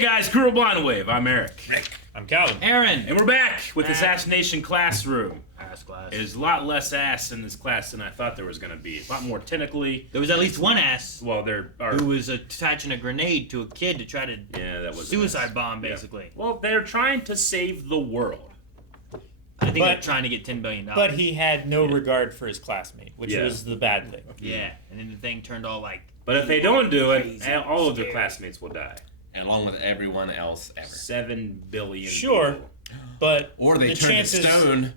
guys, Crew of Blind Wave. I'm Eric. I'm Calvin. Aaron. And we're back with Assassination Classroom. Ass class. There's a lot less ass in this class than I thought there was going to be. It's a lot more tentacly. There was at least one ass Well, there are... who was attaching a grenade to a kid to try to that was suicide bomb, basically. Yeah. Well, they're trying to save the world. I think they're trying to get $10 billion. But he had no regard for his classmate, which was the bad thing. Yeah, and then the thing turned all like... But if they don't do it, crazy, all of their classmates will die. Along with everyone else ever. 7 billion Sure, people. but Or they turn to stone.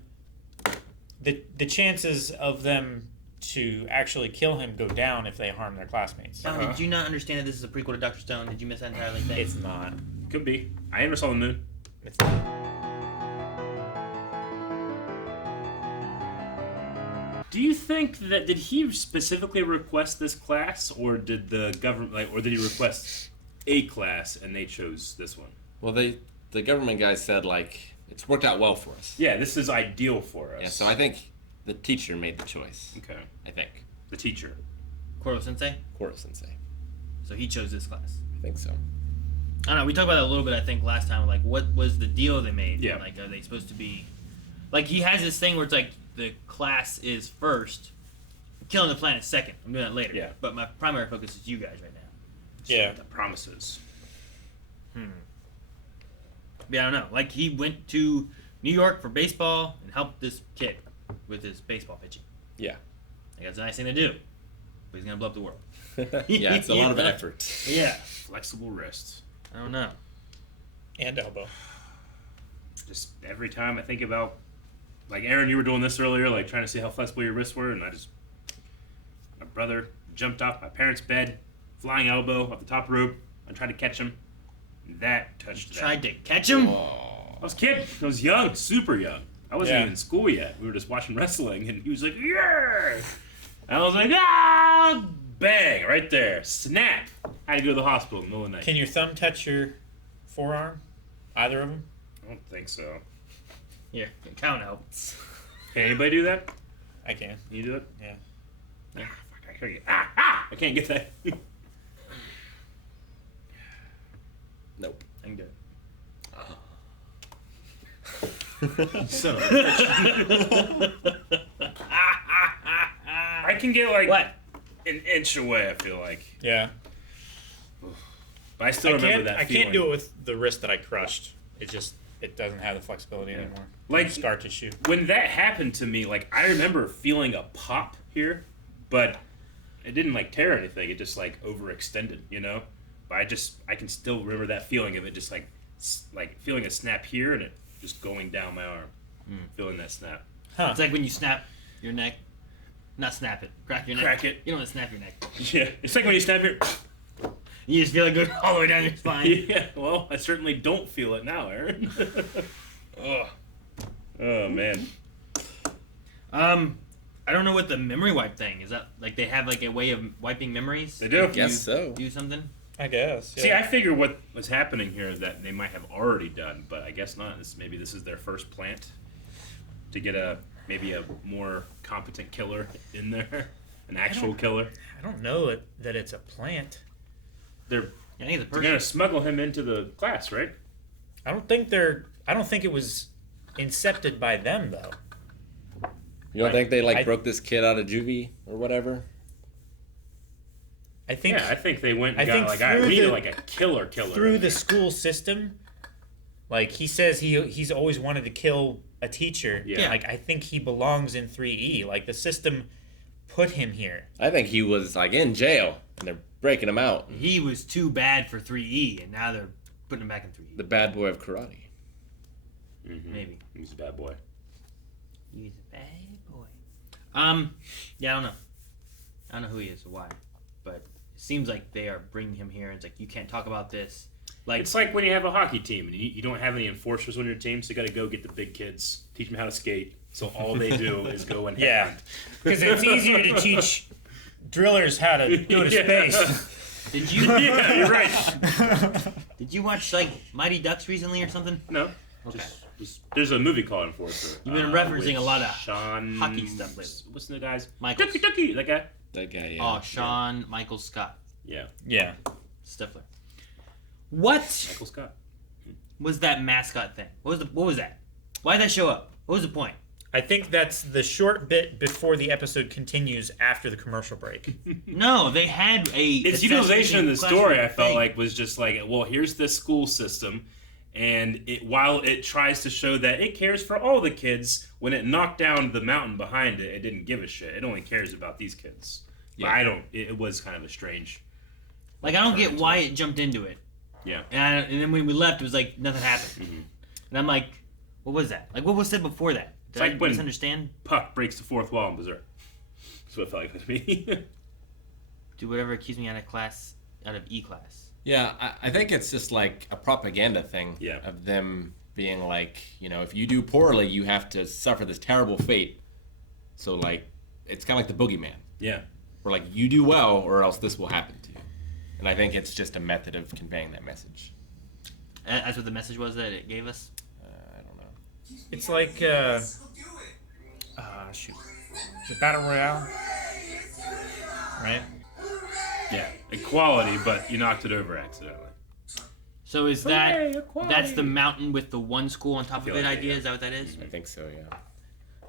The chances of them to actually kill him go down if they harm their classmates. Now, did you not understand that this is a prequel to Dr. Stone? Did you miss that entirely thing? It's not. Could be. I never saw the moon. It's not. Do you think that did he specifically request this class, or did the government, or did he request a class and they chose this one? Well, the government guys said, it's worked out well for us. Yeah, this is ideal for us. Yeah, so I think the teacher made the choice. Okay. I think. The teacher. Koro Sensei? Koro Sensei. So he chose this class. I think so. I don't know, we talked about that a little bit, I think, last time. Like, what was the deal they made? Yeah. Like, are they supposed to be... Like, he has this thing where it's like, the class is first, killing the planet second. I'm doing that later. Yeah. But my primary focus is you guys right now. Yeah. The promises. Yeah, I don't know. Like, he went to New York for baseball and helped this kid with his baseball pitching. Yeah. Like, that's a nice thing to do. But he's going to blow up the world. Yeah, it's a lot of effort. Yeah. Flexible wrists. I don't know. And elbow. Just every time I think about, like, Aaron, you were doing this earlier, like trying to see how flexible your wrists were, and my brother jumped off my parents' bed, flying elbow off the top rope. I tried to catch him. That touched that. Tried to catch him? I was a kid. I was young, super young. I wasn't even in school yet. We were just watching wrestling, and he was like, yeah! And I was like, ah! Bang! Right there. Snap! I had to go to the hospital in the middle of the night. Can your thumb touch your forearm? Either of them? I don't think so. Yeah, count helps. Can anybody do that? I can. Can you do it? Yeah. Ah, fuck, I can't get. I can't get that. Nope. I can do it. Son of a bitch. I can get like What? an inch away, I feel like. Yeah. But I still remember that I feeling. can't do it with the wrist that I crushed. It doesn't have the flexibility anymore. Like Scar tissue. when that happened to me, like I remember feeling a pop here, but it didn't like tear anything. It just like overextended, you know. But I can still remember that feeling of it, just like feeling a snap here and it just going down my arm, feeling that snap. Huh. It's like when you snap your neck. Not snap it. Crack your neck. Crack it. You don't want to snap your neck. Yeah, it's like when you snap here. You just feel it go all the way down your spine. Yeah, well, I certainly don't feel it now, Aaron. Oh man. I don't know what the memory wipe thing is. That like they have like a way of wiping memories? They do. If you Guess so. Do something? I guess. Yeah. See, I figure what was happening here is that they might have already done, but I guess not. Maybe this is their first plant to get maybe a more competent killer in there, an actual killer. I don't know that it's a plant. They're I think it's a person. gonna smuggle him into the class, right? I don't think it was incepted by them though. You don't think they I- broke this kid out of juvie or whatever? I think Yeah, I think they went and I got think like, I through need the- like a killer through in the there. school system, like he says he's always wanted to kill a teacher. Yeah. Like I think he belongs in 3E. Like the system put him here. I think he was in jail and they're breaking him out. He was too bad for 3E, and now they're putting him back in 3E. The bad boy of karate. Maybe. He's a bad boy. He's a bad boy. Yeah, I don't know. I don't know who he is or why, but it seems like they are bringing him here. And it's like you can't talk about this. Like It's like when you have a hockey team and you don't have any enforcers on your team, so you got to go get the big kids, teach them how to skate. So all they do is go and Yeah. headhunt. Because it's easier to teach drillers how to go to Yeah. space. did you Yeah, you're right. did you watch like Mighty Ducks recently or something? No. Just there's a movie called Enforcer. You've been referencing with a lot of Sean hockey stuff lately. What's the guy's? Michaels. Ducky, that guy. That guy, yeah. Oh, Sean Michael Scott Yeah. Yeah. Stifler. What Michael Scott. was that mascot thing? What was that? Why did that show up? What was the point? I think that's the short bit before the episode continues after the commercial break. No, they had a. Its utilization in the story, I felt thing. like, was just like, well, here's this school system, and while it tries to show that it cares for all the kids, when it knocked down the mountain behind it, it didn't give a shit. It only cares about these kids. Yeah. But I don't. It was kind of a strange. Like, I don't get why it jumped into it. Yeah. And then when we left, it was like nothing happened. Mm-hmm. And I'm like, what was that? Like, what was said before that? Did It's like I when- misunderstand? Puck breaks the fourth wall in Berserk. That's what it felt like to me. Do whatever keeps me out of E class. Yeah, I think it's just like a propaganda thing. Yeah. Of them being like, if you do poorly, you have to suffer this terrible fate. So, like, it's kind of like the boogeyman. Yeah. Where, like, you do well or else this will happen to you. And I think it's just a method of conveying that message. That's what the message was that it gave us? I don't know. It's like, shoot. The Battle Royale? Right? Yeah. Equality, but you knocked it over accidentally. So is Hooray, that equality. that's the mountain with the one school on top of feel it like idea? yeah. Is that what that is? I think so, yeah.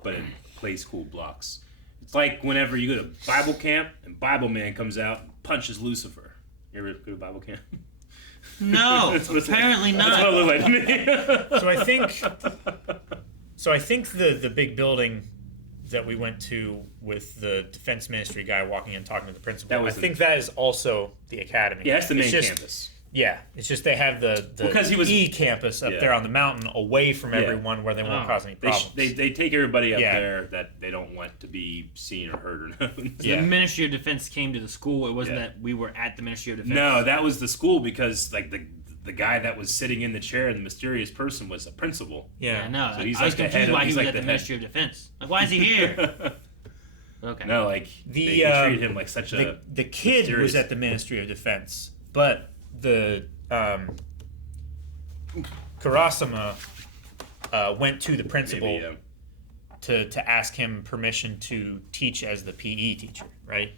But in play school blocks. It's like whenever you go to Bible camp and Bible Man comes out and punches Lucifer. You ever go to Bible camp? No, That's what it's like. apparently That's what it not. looked like to me. So I think the big building that we went to with the defense ministry guy walking in talking to the principal, That I was think that is also the academy. Yeah, that's the main It's just- campus. Yeah, it's just they have the Because he was- E campus up Yeah. there on the mountain away from Yeah. everyone where they won't Oh. cause any They, problems. they take everybody up Yeah. there that they don't want to be seen or heard or known. Yeah. The Ministry of Defense came to the school. It wasn't Yeah. that we were at the Ministry of Defense. No, that was the school because like the guy that was sitting in the chair, the mysterious person, was a principal. Yeah, no. So he's I was like the confused head of- why he he's was like at the the head. Ministry of Defense. Like, why is he here? Okay. No, like The, they treated him like such a the kid mysterious- was at the Ministry of Defense, but the Karasama went to the principal maybe, to ask him permission to teach as the PE teacher, right?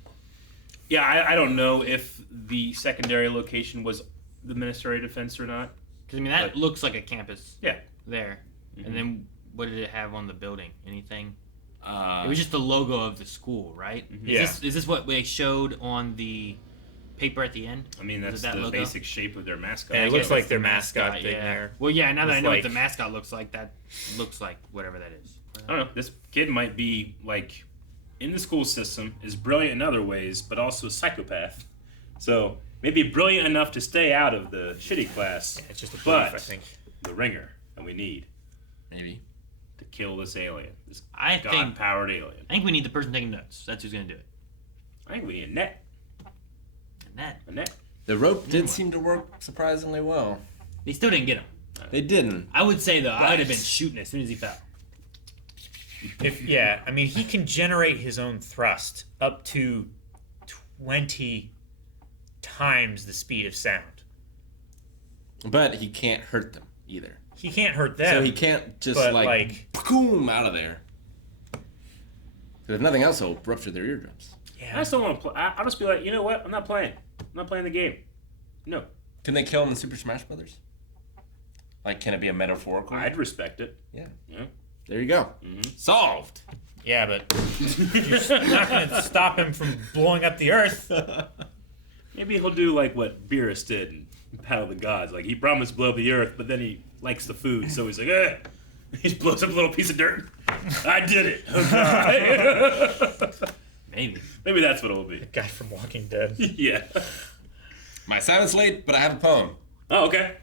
Yeah, I don't know if the secondary location was the Ministry of Defense or not. Because, I mean, that But- looks like a campus Yeah. there. And then what did it have on the building? Anything? Uh, It was just the logo of the school, right? Yeah. Is this what they showed on the paper at the end? I mean, Was that's it that the logo? basic shape of their mascot. Yeah, it I looks guess like it's their the mascot thing yeah. there. Well, yeah, now that I With, know like- what the mascot looks like, that looks like whatever that is. I don't know. This kid might be like in the school system, is brilliant in other ways, but also a psychopath. So maybe brilliant enough to stay out of the shitty class. It's just a brief, but I think. the ringer that we need maybe. to kill this alien, this I think god-powered alien. I think we need the person taking notes. That's who's going to do it. I think we need a net. And that. A net. The rope did seem to work surprisingly well. They still didn't get him. They didn't. I would say, though, I would have been Nice. shooting as soon as he fell. I mean, he can generate his own thrust up to 20 times the speed of sound. But he can't hurt them either. He can't hurt them. So he can't just but, like boom out of there. 'Cause if nothing else, he'll rupture their eardrums. I yeah. just don't want to play. I'll just be like, you know what? I'm not playing. I'm not playing the game. No. Can they kill him in Super Smash Brothers? Like, can it be a metaphorical? I'd respect it. Yeah. Yeah. There you go. Solved. Yeah, but you're not going to stop him from blowing up the earth. Maybe he'll do like what Beerus did in Battle of the Gods. Like, he promised to blow up the earth, but then he likes the food, so he's like, eh. He just blows up a little piece of dirt. I did it. Oh, God. Maybe. Maybe that's what it will be. Guy from Walking Dead. Yeah. My assignment's late, but I have a poem. Oh, okay.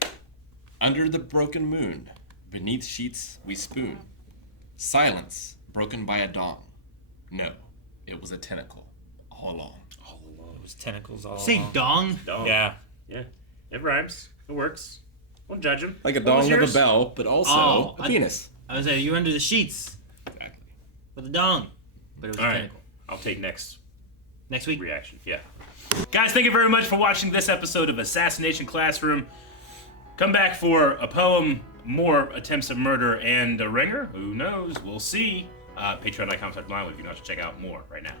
Under the broken moon, beneath sheets we spoon. Silence broken by a dong. No, it was a tentacle all along. It was tentacles all Say along. dong. Dong. Yeah. Yeah. It rhymes. It works. Don't judge him. Like a What was dong with yours? a bell, but also Oh, a penis. I was saying, you're under the sheets Exactly. with a dong. But it was All a right. tentacle. I'll take next Next week. reaction. Yeah. Guys, thank you very much for watching this episode of Assassination Classroom. Come back for a poem, more attempts at murder, and a ringer. Who knows? We'll see. Patreon.com/blind if you want to check out more right now.